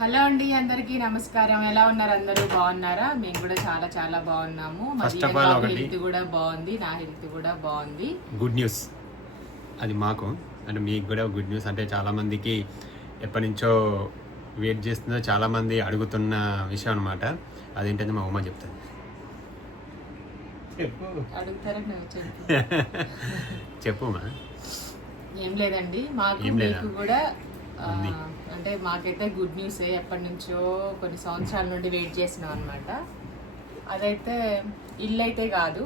Hello అండి అందరికీ నమస్కారం. ఎలా ఉన్నారు అందరూ? బాగున్నారా? మేము కూడా చాలా చాలా బాగున్నాము. ఒకటి- హెల్త్ కూడా బాగుంది నా హెల్త్ కూడా బాగుంది. గుడ్ న్యూస్ అది మాకు. అంటే మీకు కూడా గుడ్ న్యూస్ అంటే చాలామందికి ఎప్పటి నుంచో వెయిట్ చేస్తుందో చాలామంది అడుగుతున్న విషయం అనమాట అదేంటంటే మా ఉమ్మ చెప్తుంది చెప్పు. ఏం లేదండి. మాకు ఏం లేదా? మీకు కూడా. అంటే మాకైతే గుడ్ న్యూస్ ఎప్పటి నుంచో కొన్ని సంవత్సరాల నుండి వెయిట్ చేసినాం అనమాట అదైతే ఇల్లు అయితే కాదు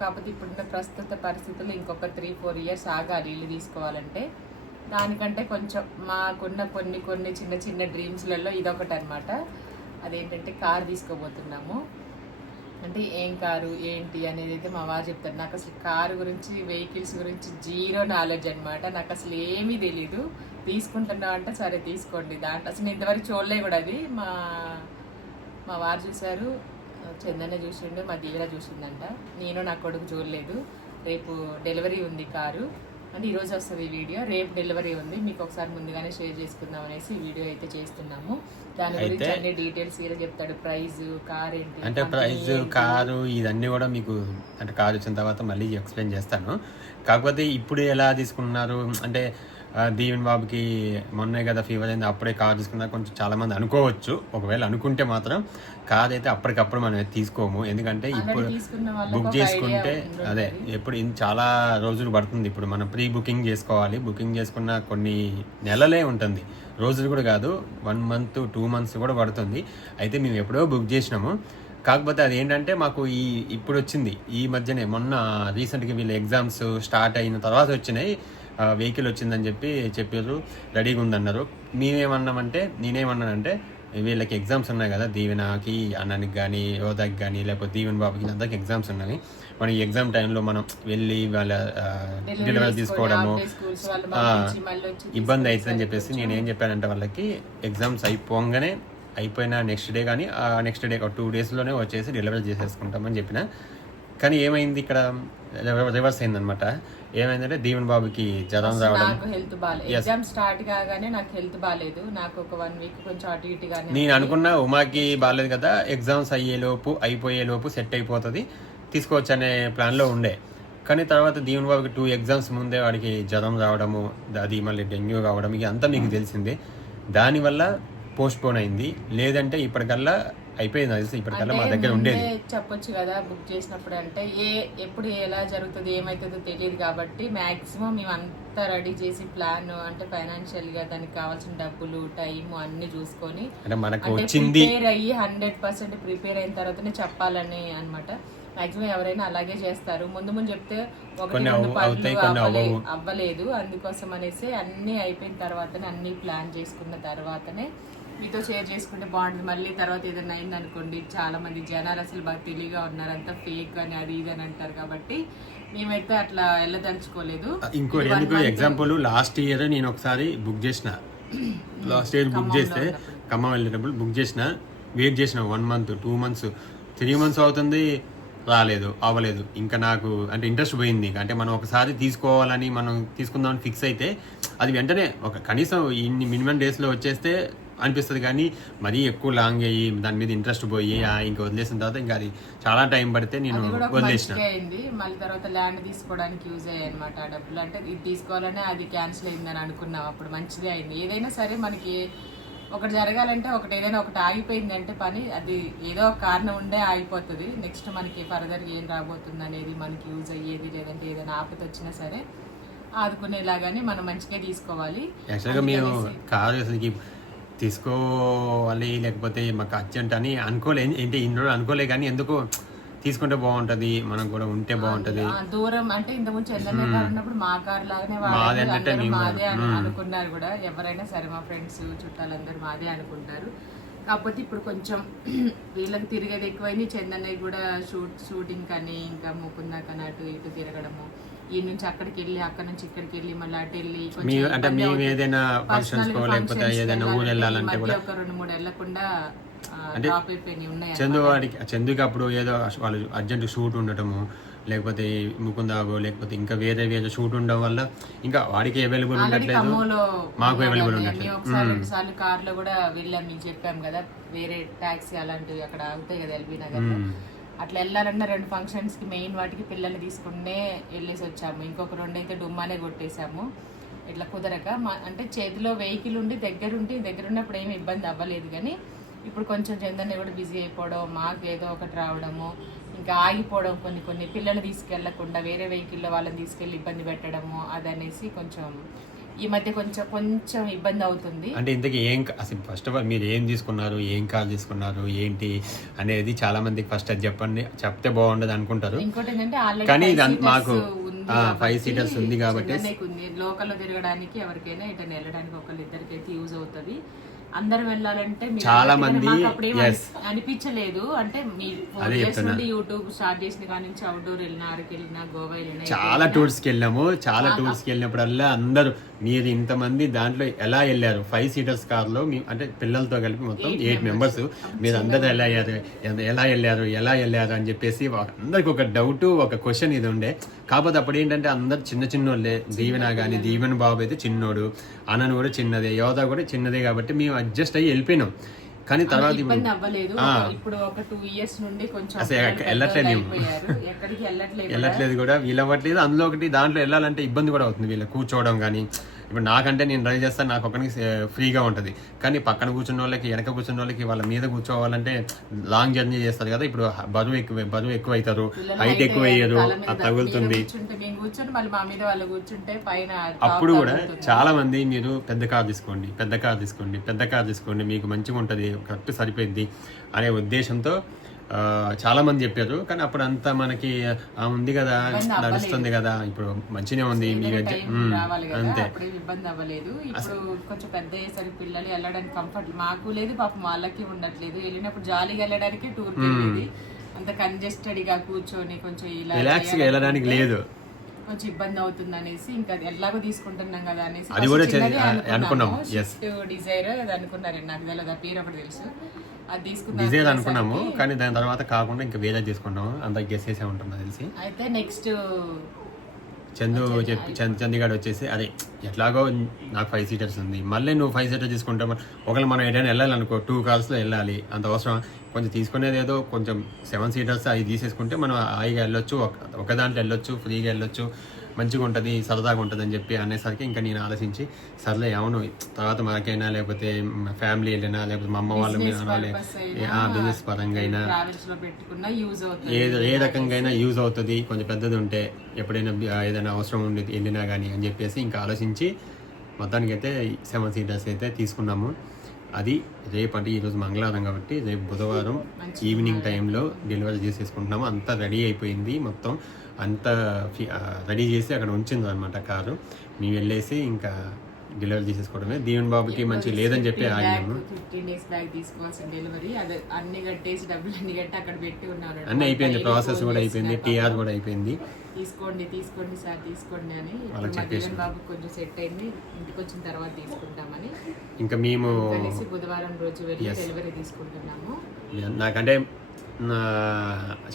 కాకపోతే ఇప్పుడున్న ప్రస్తుత పరిస్థితుల్లో ఇంకొక త్రీ ఫోర్ ఇయర్స్ ఆగాలి ఇల్లు తీసుకోవాలంటే. దానికంటే కొంచెం మాకున్న కొన్ని కొన్ని చిన్న చిన్న డ్రీమ్స్లలో ఇదొకటి అనమాట అదేంటంటే కార్ తీసుకోబోతున్నాము. అంటే ఏం కారు ఏంటి అనేది అయితే మా వారు చెప్తారు. నాకు అసలు కారు గురించి వెహికల్స్ గురించి జీరో నాలెడ్జ్ అనమాట నాకు అసలు ఏమీ తెలీదు. తీసుకుంటున్నా అంటే సరే తీసుకోండి. దాంట్లో అసలు ఇంతవరకు చూడలే కూడా అది. మా మా వారు చూశారు. చందన చూసిండు మా దీవెన చూసిందంట. నేను నా కొడుకు చూడలేదు. రేపు డెలివరీ ఉంది కారు. అంటే ఈరోజు వస్తుంది ఈ వీడియో. రేపు డెలివరీ ఉంది. మీకు ఒకసారి ముందుగానే షేర్ చేసుకుందాం అనేసి ఈ వీడియో అయితే చేస్తున్నాము. దాని గురించి అన్ని డీటెయిల్స్ ఇలా చెప్తాడు. ప్రైస్ కార్ ఏంటి అంటే ప్రైస్. కారు ఇదన్నీ కూడా మీకు అంటే కారు వచ్చిన తర్వాత మళ్ళీ ఎక్స్ప్లెయిన్ చేస్తాను. కాకపోతే ఇప్పుడు ఎలా తీసుకున్నారు? అంటే దీవెన్ బాబుకి మొన్నే కదా ఫీవర్ అయింది అప్పుడే కార్ తీసుకున్నా కొంచెం చాలా మంది అనుకోవచ్చు. ఒకవేళ అనుకుంటే మాత్రం కార్ అయితే అప్పటికప్పుడు మనం తీసుకోము. ఎందుకంటే ఇప్పుడు బుక్ చేసుకుంటే. అదే ఎప్పుడు చాలా రోజులు పడుతుంది. ఇప్పుడు మనం ప్రీ బుకింగ్ చేసుకోవాలి. బుకింగ్ చేసుకున్న కొన్ని నెలలే ఉంటుంది. రోజులు కూడా కాదు వన్ మంత్ టూ మంత్స్ కూడా పడుతుంది. అయితే మేము ఎప్పుడో బుక్ చేసినాము. కాకపోతే అది ఏంటంటే మాకు ఈ ఇప్పుడు వచ్చింది. ఈ మధ్యనే మొన్న రీసెంట్గా వీళ్ళ ఎగ్జామ్స్ స్టార్ట్ అయిన తర్వాత వచ్చినాయి. వెహికల్ వచ్చిందని చెప్పి చెప్పారు రెడీగా ఉందన్నారు. మేమేమన్నామంటే నేనేమన్నానంటే వీళ్ళకి ఎగ్జామ్స్ ఉన్నాయి కదా దీవెనకి అన్నానికి కానీ యోధాకి కానీ లేకపోతే దీవెన్ బాబుకి అందరికి ఎగ్జామ్స్ ఉన్నాయి. మనం ఈ ఎగ్జామ్ టైంలో మనం వెళ్ళి వాళ్ళ డెలివరీ తీసుకోవడము ఇబ్బంది అవుతుందని చెప్పేసి నేను ఏం చెప్పానంటే వాళ్ళకి ఎగ్జామ్స్ అయిపోగానే అయిపోయిన నెక్స్ట్ డే కానీ ఆ నెక్స్ట్ డే ఒక టూ డేస్లోనే వచ్చేసి డెలివరీ చేసేసుకుంటామని చెప్పిన. కానీ ఏమైంది ఇక్కడ? రివర్స్ అయిందనమాట ఏమైందంటే దీవెన్ బాబుకి జ్వరం రావడం. నాకు హెల్త్ బాగాలేదు ఎగ్జామ్ స్టార్ట్ కాగానే నాకు హెల్త్ బాగాలేదు నాకు ఒక వన్ వీక్ కొంచెం అటు ఇటుగానే నేను అనుకున్న ఉమాకి బాగాలేదు కదా ఎగ్జామ్స్ అయ్యేలోపు అయిపోయేలోపు సెట్ అయిపోతుంది. తీసుకోవచ్చు అనే ప్లాన్లో ఉండే. కానీ తర్వాత దీవెన్ బాబుకి టూ ఎగ్జామ్స్ ముందే వాడికి జ్వరం రావడము అది మళ్ళీ డెంగ్యూ కావడం ఇక అంతా మీకు తెలిసిందే. దానివల్ల పోస్ట్ పోన్ అయింది. లేదంటే ఇప్పటికల్లా అయిపోయింది అది ఇప్పటికల్లా మా దగ్గర ఉండేది. చెప్పొచ్చు కదా బుక్ చేసినప్పుడు అంటే ఏ ఎప్పుడు ఎలా జరుగుతుంది ఏమవుతుందో తెలియదు కాబట్టి మాక్సిమం మేము అంతా రెడీ చేసి ప్లాన్ అంటే ఫైనాన్షియల్గా దానికి కావాల్సిన డబ్బులు టైం అన్ని చూసుకొని అంటే మనకు వచ్చింది ప్రిపేర్ అయ్యి హండ్రెడ్ పర్సెంట్ ప్రిపేర్ అయిన తర్వాతనే చెప్పాలని అన్నమాట. మాక్సిమం ఎవరైనా అలాగే చేస్తారు. ముందు ముందు చెప్తే ఒకటి. అవ్వలేదు. అందుకోసం అనేసి అన్ని అయిపోయిన తర్వాతనే అన్ని ప్లాన్ చేసుకున్న తర్వాతనే మీతో షేర్ చేసుకుంటే బాగుంటుంది. మళ్ళీ తర్వాత ఏదైనా అయింది అనుకోండి చాలా మంది జనాలు అసలు బాగా తెలివిగా ఉన్నారు. అంతా ఫేక్ అని అది ఇది అని అంటారు కాబట్టి మేమైతే అట్లా వెళ్ళదలుచుకోలేదు ఎందుకు month. ఎగ్జాంపుల్ లాస్ట్ ఇయర్ నేను ఒకసారి బుక్ చేసిన. లాస్ట్ ఇయర్ బుక్ చేస్తే ఖమ్మం వెళ్ళేటప్పుడు బుక్ చేసిన వెయిట్ చేసిన one month two months three months అవుతుంది రాలేదు అవ్వలేదు. ఇంకా నాకు అంటే ఇంట్రెస్ట్ పోయింది. అంటే మనం ఒకసారి తీసుకోవాలని మనం తీసుకుందామని ఫిక్స్ అయితే అది వెంటనే ఒక కనీసం ఇన్ని మినిమం డేస్లో వచ్చేస్తే అనిపిస్తుంది. కానీ మరీ ఎక్కువ లాంగ్ అయ్యి దాని మీద ఇంట్రెస్ట్ పోయి ఇంకా వదిలేసిన తర్వాత ఇంకా అది చాలా టైం పడితే నేను వదిలేసిన. అయింది. మళ్ళీ తర్వాత ల్యాండ్ తీసుకోవడానికి యూజ్ అయ్యాయి అనమాట ఆ డబ్బులు. అంటే ఇది తీసుకోవాలనే అది క్యాన్సిల్ అయిందని అనుకున్నాం. అప్పుడు మంచిదే అయింది. ఏదైనా సరే మనకి ఒకటి జరగాలంటే ఒకటి ఏదైనా ఒకటి ఆగిపోయింది అంటే పని అది ఏదో ఒక కారణం ఉండే ఆగిపోతుంది. నెక్స్ట్ మనకి ఫర్దర్ ఏం రాబోతుంది అనేది మనకి యూజ్ అయ్యేది లేదంటే ఏదైనా ఆపద వచ్చినా సరే ఆదుకునేలాగానే మనం మంచిగా తీసుకోవాలి. యాక్చువల్గా మేము తీసుకోవాలి లేకపోతే మాకు అర్జెంట్ అని అనుకోలే. ఏంటి ఇన్ని రోజులు అనుకోలే కానీ ఎందుకు తీసుకుంటే బాగుంటది మనం కూడా ఉంటే బాగుంటది. దూరం అంటే ఇంత ముందు గారు ఉన్నప్పుడు మా కార్ లాగానే మాదే అనుకున్నారు కూడా. ఎవరైనా సరే మా ఫ్రెండ్స్ చుట్టాలందరూ మాదే అనుకుంటారు. కాకపోతే ఇప్పుడు కొంచెం వీళ్ళకి తిరిగేది ఎక్కువైంది. చందన్నయ్య కూడా షూట్ షూటింగ్ కానీ ఇంకా ముకుందా కానీ అటు ఇటు తిరగడము. ఈ నుంచి అక్కడికి వెళ్ళి అక్కడ నుంచి ఇక్కడికి వెళ్ళి మళ్ళీ అటు వెళ్ళి అంటే ఒక రెండు మూడు వెళ్ళకుండా డ్రాప్ అయిపోయినాయి ఉన్నాయి చందుకి అప్పుడు ఏదో వాళ్ళు అర్జెంట్ షూట్ ఉండటము లేకపోతే ముకుందాగో లేకపోతే ఇంకా వేరే వేరే షూట్ ఉండడం వల్ల ఇంకా వాడికి అవైలబుల్ ఉండట్లేదు. మాకు మేము ఉండట్లేదు. ఒకసారి రెండు సార్లు కార్లో కూడా వెళ్ళాం. మీకు చెప్పాం కదా వేరే టాక్సీ అలాంటివి అక్కడ అవుతాయి కదా ఎల్బీ నగర్. అట్లా వెళ్ళాలన్నా రెండు ఫంక్షన్స్కి మెయిన్ వాటికి పిల్లల్ని తీసుకుంటే వెళ్ళేసి వచ్చాము. ఇంకొక రెండు అయితే డుమ్మానే కొట్టేశాము. ఇట్లా కుదరక మా అంటే చేతిలో వెహికల్ ఉండి దగ్గరుండి దగ్గర ఉన్నప్పుడు ఏమి ఇబ్బంది అవ్వలేదు. కానీ ఇప్పుడు కొంచెం చందన్న కూడా బిజీ అయిపోవడం మాకు ఏదో ఒకటి రావడము ఇంకా ఆగిపోవడం కొన్ని కొన్ని. పిల్లలు తీసుకెళ్ళకుండా వేరే వెహికల్లో వాళ్ళని తీసుకెళ్ళి ఇబ్బంది పెట్టడము అదనేసి కొంచెం ఈ మధ్య కొంచెం కొంచెం ఇబ్బంది అవుతుంది. అంటే ఇంతకీ ఏం అసలు ఫస్ట్ ఆఫ్ ఆల్ మీరు ఏం తీసుకున్నారు ఏం కార్ తీసుకున్నారు ఏంటి అనేది చాలా మందికి ఫస్ట్ అది చెప్పండి చెప్తే బాగుండదు అనుకుంటారు. ఇంకోటి ఏంటంటే కానీ మాకు five seaters ఉంది కాబట్టి లోకల్లో తిరగడానికి ఎవరికైనా ఇటు వెళ్ళడానికి ఒకళ్ళు ఇద్దరికైతే యూజ్ అవుతుంది. అందరం వెళ్ళాలంటే మీరు చాలా మంది- అనిపించలేదు. అంటే మీ ఫోర్ అదే ఇయర్స్ చెప్తున్నా. నుండి యూట్యూబ్ స్టార్ట్ చేసిన కాడి నుంచి అవుట్డోర్ వెళ్ళినా అరకు వెళ్ళినా గోవా వెళ్ళినా చాలా టూర్స్కి వెళ్ళాము. చాలా టూర్స్కి వెళ్ళినప్పుడల్లా అందరూ మీరు ఇంతమంది దాంట్లో ఎలా వెళ్ళారు? ఫైవ్ సీటర్స్ కార్లో అంటే పిల్లలతో కలిపి మొత్తం ఎయిట్ మెంబర్స్ మీరు అందరూ ఎలా అయ్యారు? ఎలా వెళ్ళారు? ఎలా వెళ్ళారు? అని చెప్పేసి అందరికి ఒక డౌట్ ఒక క్వశ్చన్ ఇది ఉండే. కాకపోతే అప్పుడు ఏంటంటే అందరు చిన్న చిన్నోళ్ళే. దీవెన కానీ దీవెన బాబు అయితే చిన్నోడు. అనను కూడా చిన్నదే. యోధ కూడా చిన్నదే కాబట్టి మేము అడ్జస్ట్ అయ్యి వెళ్ళిపోయినాం. కానీ తర్వాత ఇప్పుడు ఇబ్బంది అవ్వలేదు. ఒక- ఇప్పుడు ఒక టూ ఇయర్స్ నుండి కొంచెం అసలు వెళ్ళట్లేదు ఎక్కడికి వెళ్ళట్లేదు కూడా. వెళ్ళట్లేదు కూడా. వీలవ్వట్లేదు అందులో ఒకటి దాంట్లో వెళ్ళాలంటే ఇబ్బంది కూడా అవుతుంది. వీళ్ళు కూర్చోవడం కానీ ఇప్పుడు నాకంటే నేను డ్రైవ్ చేస్తాను నాకు ఒకరికి ఫ్రీగా ఉంటుంది. కానీ పక్కన కూర్చున్న వాళ్ళకి వెనక కూర్చున్న వాళ్ళకి వాళ్ళ మీద కూర్చోవాలంటే లాంగ్ జర్నీ చేస్తారు కదా. ఇప్పుడు బరువు ఎక్కువ బరువు ఎక్కువ అవుతారు హైట్ ఎక్కువ అయ్యారు తగులుతుంది. అప్పుడు కూడా. చాలా మంది మీరు పెద్ద కార్ తీసుకోండి పెద్ద కార్ తీసుకోండి పెద్ద కార్ తీసుకోండి మీకు మంచిగా ఉంటుంది కరెక్ట్ సరిపోయింది అనే ఉద్దేశంతో చాలా మంది చెప్పారు కానీ అప్పుడు అంతా మనకి ఉంది కదా నడుస్తుంది కదా ఇప్పుడు మంచిగా ఉంది మీ అంతే. అప్పుడే ఇబ్బంది అవ్వలేదు. ఇప్పుడు కొంచెం పెద్ద అయ్యేసరికి పిల్లలు వెళ్ళడానికి కంఫర్ట్ మాకు లేదు పాపం వాళ్ళకి ఉండట్లేదు. వెళ్ళినప్పుడు జాలీగా వెళ్ళడానికి టూర్ వెళ్ళేది. అంత కంజెస్టెడ్గా కూర్చొని కొంచెం ఇలా రిలాక్స్గా వెళ్ళడానికి లేదు. కొంచెం ఇబ్బంది అవుతుంది అనేసి ఇంకా ఎలాగో తీసుకుంటున్నాం కదా అనేసి అది కూడా డిజైర్ అది అనుకున్నారు నాకు తెలియదు ఆ పేరు ఒకటి తెలుసు. అది డిజైర్ అనుకున్నాము కానీ దాని తర్వాత కాకుండా ఇంకా వేరే తీసుకున్నాము అంత గెస్ చేసే తెలిసి. అయితే నెక్స్ట్ చందు చెప్పి చంద్ చందిగాడు వచ్చేసి అదే ఎట్లాగో నాకు ఫైవ్ సీటర్స్ ఉంది. మళ్ళీ నువ్వు ఫైవ్ సీటర్ తీసుకుంటే ఒకవేళ మనం ఎటైనా వెళ్ళాలనుకో టూ కార్స్లో వెళ్ళాలి. అంత అవసరం. కొంచెం తీసుకునేది ఏదో కొంచెం సెవెన్ సీటర్స్ అవి తీసేసుకుంటే మనం హాయిగా వెళ్ళొచ్చు ఒక ఒక దాంట్లో వెళ్ళొచ్చు ఫ్రీగా వెళ్ళొచ్చు. మంచిగా ఉంటుంది సరదాగా ఉంటుంది అని చెప్పి అనేసరికి ఇంకా నేను ఆలోచించి సర్లే అవును తర్వాత మనకైనా లేకపోతే ఫ్యామిలీ వెళ్ళినా లేకపోతే మా అమ్మ వాళ్ళ మీద బిజినెస్ పరంగా అయినా ఏ ఏ రకంగా అయినా యూజ్ అవుతుంది. కొంచెం పెద్దది ఉంటే ఎప్పుడైనా ఏదైనా అవసరం ఉండి వెళ్ళినా కానీ అని చెప్పేసి ఇంకా ఆలోచించి మొత్తానికి అయితే సెవెన్ సీటర్స్ అయితే తీసుకున్నాము. అది రేపు అంటే ఈరోజు మంగళవారం కాబట్టి రేపు బుధవారం ఈవినింగ్ టైంలో డెలివరీ చేసేసుకుంటున్నాము. అంతా రెడీ అయిపోయింది మొత్తం. అంతా రెడీ చేసి అక్కడ ఉంచింది అనమాట కారు. మేము వెళ్ళేసి ఇంకా డెలివరీ చేసేసుకోవడమే దీవెన్ బాబుకి మంచి లేదని చెప్పి ఆగినాము ఫిఫ్టీన్ డేస్ బ్యాక్ తీసుకోవాల్సిన డెలివరీ అదే అన్ని కట్టేసి డబ్బులు అన్ని కట్టి అక్కడ పెట్టి ఉన్నారు అన్నీ అయిపోయింది. ప్రాసెస్ కూడా అయిపోయింది. టీఆర్ కూడా అయిపోయింది. తీసుకోండి తీసుకోండి సార్ తీసుకోండి అని. చెప్పేసి. బాబు కొంచెం సెట్ అయింది. ఇంటికి వచ్చిన తర్వాత తీసుకుంటామని. ఇంకా మేము కలిసి బుధవారం రోజు వెళ్ళి డెలివరీ తీసుకుంటున్నాము. నాకంటే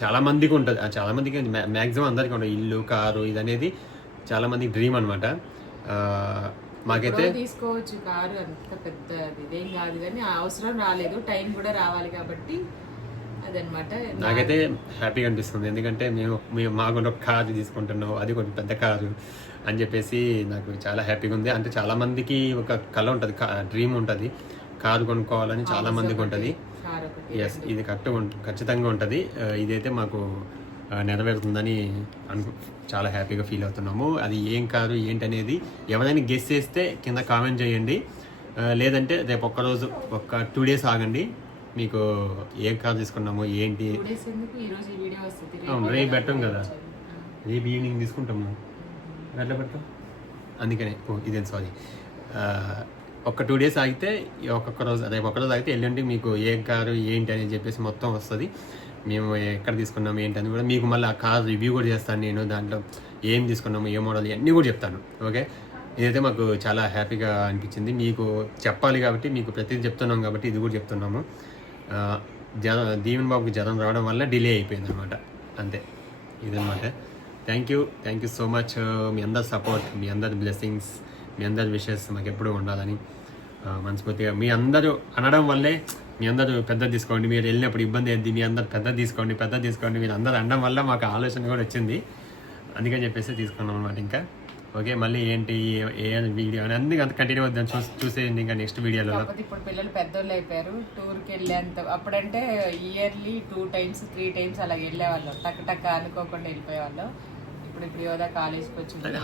చాలా మందికి ఉంటుంది. చాలా మందికి మ్యాక్సిమం అందరికీ ఉంటుంది. ఇల్లు కారు ఇది అనేది చాలా మందికి డ్రీమ్ అనమాట మాకైతే తీసుకోవచ్చు కారు అంత పెద్ద ఇదేం కాదు కానీ అవసరం రాలేదు. టైం కూడా రావాలి కాబట్టి అదనమాట. నాకైతే హ్యాపీగా అనిపిస్తుంది. ఎందుకంటే మేము మేము మాకు ఒక కారు తీసుకుంటున్నాం అది కొంచెం పెద్ద కారు అని చెప్పేసి నాకు చాలా హ్యాపీగా ఉంది. అంటే చాలా మందికి ఒక కళ ఉంటుంది డ్రీమ్ ఉంటుంది. కారు కొనుక్కోవాలని చాలా మందికి ఉంటుంది. ఎస్ ఇది కరెక్ట్ ఖచ్చితంగా ఉంటుంది. ఇదైతే మాకు నెరవేరుతుందని అనుకు చాలా హ్యాపీగా ఫీల్ అవుతున్నాము. అది ఏం కారు ఏంటనేది ఎవరైనా గెస్ చేస్తే కింద కామెంట్ చేయండి. లేదంటే రేపు ఒక్కరోజు ఒక టూ డేస్ ఆగండి. మీకు ఏం కారు తీసుకున్నాము ఏంటి? అవును రేపు పెట్టం కదా. రేపు ఈవినింగ్ తీసుకుంటాము. ఎట్లా పెడతాం? అందుకనే. ఓ ఇదేం సారీ. ఒక టూ డేస్ ఆగితే ఒక్కొక్క రోజు రేపు ఒక్క రోజు ఆగితే ఎల్లుండి మీకు ఏ కారు ఏంటి అని చెప్పేసి మొత్తం వస్తుంది. మేము ఎక్కడ తీసుకున్నాము ఏంటని కూడా మీకు మళ్ళీ ఆ కార్ రివ్యూ కూడా చేస్తాను నేను దాంట్లో. ఏం తీసుకున్నాము ఏ మోడల్ ఇవన్నీ కూడా చెప్తాను. ఓకే ఇదైతే మాకు చాలా హ్యాపీగా అనిపించింది. మీకు చెప్పాలి కాబట్టి మీకు ప్రతిదీ చెప్తున్నాం కాబట్టి ఇది కూడా చెప్తున్నాము. జన జనం దీవెన్ బాబుకి జనం రావడం వల్ల డిలే అయిపోయింది అనమాట అంతే. ఇదనమాట thank you thank you so much మీ అందరి సపోర్ట్ మీ అందరి బ్లెస్సింగ్స్ మీ అందరి విషెస్ మాకు ఎప్పుడూ ఉండాలని మనస్ఫూర్తిగా మీ అందరూ అనడం వల్లే మీ అందరూ పెద్ద తీసుకోండి మీరు వెళ్ళినప్పుడు ఇబ్బంది అయింది మీ అందరు పెద్ద తీసుకోండి పెద్ద తీసుకోండి మీరు అందరూ అనడం వల్ల మాకు ఆలోచన కూడా వచ్చింది. అందుకని చెప్పేసి తీసుకున్నాం అనమాట ఇంకా. ఓకే మళ్ళీ ఏంటి? ఏ- వీడియో అని అన్ని అంత కంటిన్యూ అవుతుంది చూ చూసేయండి ఇంకా నెక్స్ట్ వీడియోలో. ఇప్పుడు పిల్లలు పెద్దోళ్ళు అయిపోయారు. టూర్కి వెళ్ళేంత అప్పుడంటే yearly two times three times అలా వెళ్ళేవాళ్ళం. టక్ టక్ అనుకోకుండా వెళ్ళిపోయేవాళ్ళం. ఇప్పుడు ఇప్పుడు యోదా కాలేజ్కి వచ్చింది.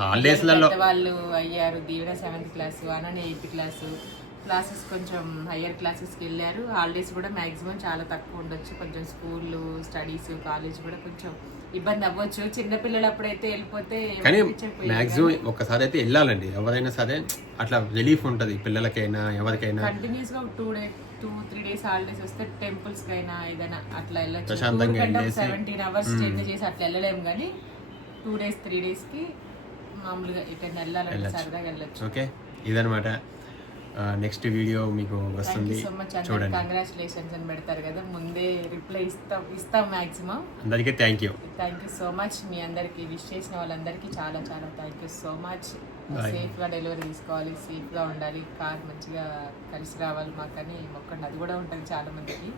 వాళ్ళు అయ్యారు. దీవెన సెవెంత్ క్లాస్ అనని ఎయిత్ క్లాస్ క్లాసెస్ కొంచెం హయ్యర్ క్లాసెస్కి వెళ్ళారు. హాలిడేస్ కూడా మ్యాక్సిమం చాలా తక్కువ ఉండొచ్చు. కొంచెం స్కూల్ స్టడీస్ కాలేజ్ కూడా కొంచెం ఇబ్బంది అవ్వచ్చు. చిన్నపిల్లలు అప్పుడైతే వెళ్ళిపోతే కానీ మ్యాక్సిమం ఒక్కసారి అయితే వెళ్ళాలండి. ఎవరైనా సరే అట్లా రిలీఫ్ ఉంటుంది పిల్లలకైనా ఎవరికైనా. కంటిన్యూస్గా two day two three days holidays వస్తే టెంపుల్స్ కైనా ఏదైనా అట్లా వెళ్ళచ్చు. సెవెంటీన్ అవర్స్ జర్నీ చేసి అట్లా వెళ్ళలేము కానీ టూ డేస్ త్రీ డేస్కి మామూలుగా ఇక్కడ వెళ్ళాలంటే సరదాగా వెళ్ళచ్చు. ఓకే. ఇదనమాట నెక్స్ట్ వీడియో మీకు వస్తుంది. చూడండి. కంగ్రాచులేషన్స్ అని పెడతారు కదా ముందే రిప్లై ఇస్తాం ఇస్తాం మాక్సిమం అందరికీ thank you thank you so much మీ అందరికి విష్ చేసిన వాళ్ళందరికీ చాలా చాలా థ్యాంక్ యూ సో మచ్. సేఫ్గా డెలివరీ తీసుకోవాలి సేఫ్గా ఉండాలి. కార్ మంచిగా కలిసి రావాలి మాకని మొక్కండి. అది కూడా ఉంటుంది చాలా మందికి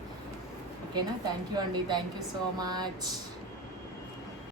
ఓకేనా థ్యాంక్ యూ అండి. Thank you so much